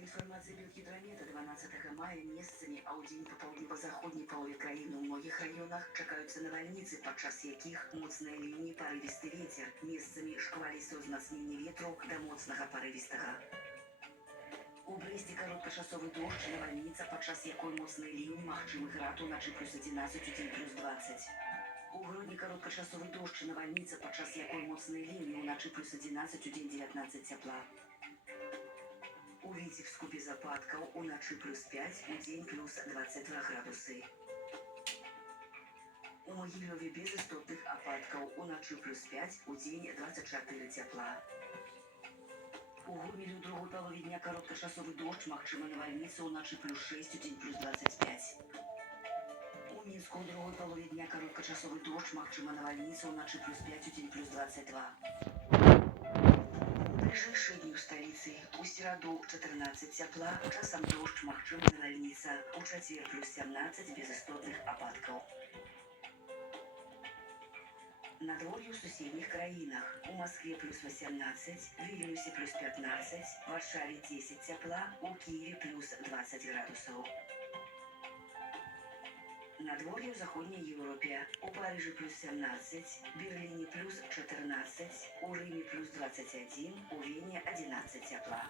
інфармацыі Белгідрамета 12 мая месцамі, а ў дзень па паўднёва-заходняй палове краіны ў многіх раёнах чакаюцца навальніцы, падчас якіх моцныя ліўні, парывісты вецер, месцамі шквалістае ўзмацненне ветру да моцнага парывістага. У Брэсце кароткачасовы дождж, навальніца, падчас якой моцныя ліўні, магчымы град, уначы +11, удзень +20. У Гродні кароткачасовы дождж, навальніца, падчас якой моцныя ліўні, уначы +11, удзень 19 цяпла. У Віцебску без ападкаў, уначы +5, удзень +22 градусы. У Магілёве без істотных ападкаў, уначы +5, удзень 24 цяпла. У Гомелі ў другой палове дня кароткачасовы дождж, магчыма навальніца, уначы +6, удзень +25. У Мінску ў другой палове дня кароткачасовы дождж, магчыма навальніца, уначы +5, удзень +22. Бліжэйшыя дні ў сталіцы. У сераду 14 цяпла, часам дождж, магчыма навальніца. У чацвер +17, без істотных ападкаў. Надвор'е ў суседніх краінах. У Маскве +18, Вільнюсе +15, Варшаве 10 цяпла, у Кіеве +20 градусаў. Надвор'е ў заходняй Еўропе. У Парыжы +17, Берліне +14, у Рыме +21, у Вене 11 цяпла.